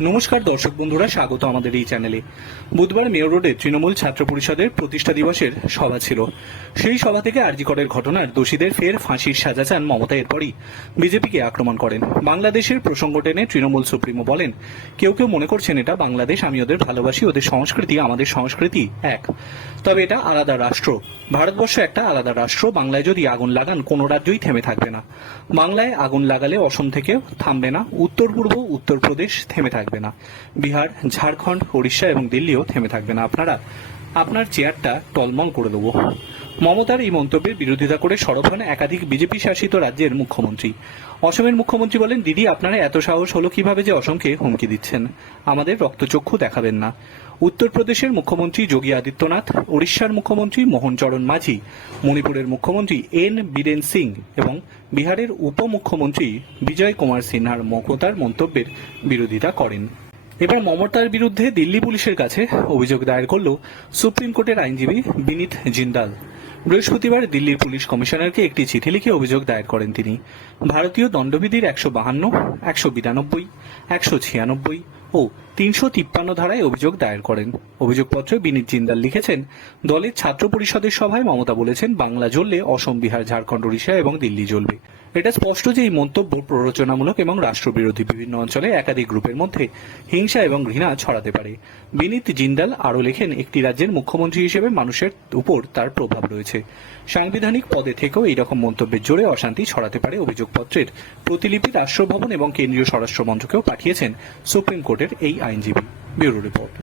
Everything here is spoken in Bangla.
নমস্কার দর্শক বন্ধুরা, স্বাগত আমাদের এই চ্যানেলে। বুধবার মেয়র রোডে তৃণমূল ছাত্র পরিষদের প্রতিষ্ঠা দিবসের সভা ছিল। সেই সভা থেকে আরজিকরের ঘটনার দোষীদের ফের ফাঁসির সাজা চান মমতা এরপরই। বিজেপিকে আক্রমণ করেন। বাংলাদেশের প্রসঙ্গ টেনে তৃণমূল সুপ্রিমো বলেন, কেউ কেউ মনে করছেন এটা বাংলাদেশ, আমি ওদের ভালোবাসি, ওদের সংস্কৃতি, আমাদের সংস্কৃতি এক। তবে এটা আলাদা রাষ্ট্র। ভারতবর্ষ একটা আলাদা রাষ্ট্র, বাংলায় যদি আগুন লাগান, কোনো রাজ্যই থেমে থাকবে না। বাংলায় আগুন লাগালে অসম থেকে থামবে না উত্তর পূর্ব উত্তরপ্রদেশ থেমে থাকবে। না। বিহার, ঝাড়খণ্ড উড়িষ্যা এবং দিল্লিও থেমে থাকবে না। আপনারা আপনার চেয়ারটা টলমল করে দেবো। মমতার এই মন্তব্যের বিরোধিতা করে সরব হন একাধিক বিজেপি শাসিত রাজ্যের মুখ্যমন্ত্রী। অসমের মুখ্যমন্ত্রী বলেন, দিদি, আপনারা এত সাহস হলো কীভাবে যে অসমকে হুমকি দিচ্ছেন? আমাদের রক্তচক্ষু দেখাবেন না। উত্তরপ্রদেশের মুখ্যমন্ত্রী যোগী আদিত্যনাথ, ওড়িশার মুখ্যমন্ত্রী মোহন চরণ মাঝি, মণিপুরের মুখ্যমন্ত্রী এন বীরেন সিং এবং বিহারের উপমুখ্যমন্ত্রী বিজয় কুমার সিনহার মমতার মন্তব্যের বিরোধিতা করেন। এবার মমতার বিরুদ্ধে দিল্লি পুলিশের কাছে অভিযোগ দায়ের করল সুপ্রিম কোর্টের আইনজীবী বিনীত জিন্দাল। বৃহস্পতিবার দিল্লির পুলিশ কমিশনারকে একটি চিঠি লিখে অভিযোগ দায়ের করেন তিনি। ভারতীয় দণ্ডবিধির একশো বাহান্ন, একশো বিরানব্বই, একশো ছিয়ানব্বই ও তিনশো তিপ্পান্ন ধারায় অভিযোগ দায়ের করেন। অভিযোগপত্রে বিনীত জিন্দাল লিখেছেন, দলের ছাত্র পরিষদের সভায় মমতা বলেছেন, বাংলা জ্বললে অসম বিহার, ঝাড়খণ্ড উড়িষ্যা এবং দিল্লি জ্বলবে। এটা স্পষ্ট যে এই মন্তব্য প্ররোচনামূলক এবং রাষ্ট্রবিরোধী বিভিন্ন অঞ্চলে একাধিক গ্রুপের মধ্যে হিংসা এবং ঘৃণা ছড়াতে পারে। বিনীত জিন্দাল আরও লেখেন, একটি রাজ্যের মুখ্যমন্ত্রী হিসেবে মানুষের উপর তার প্রভাব রয়েছে। সাংবিধানিক পদে থেকেও এই রকম মন্তব্যের জোরে অশান্তি ছড়াতে পারে। অভিযোগপত্রের প্রতিলিপি রাষ্ট্রভবন এবং কেন্দ্রীয় স্বরাষ্ট্র মন্ত্রকেও পাঠিয়েছেন সুপ্রিম কোর্টের এই আইনজীবী। Bureau report.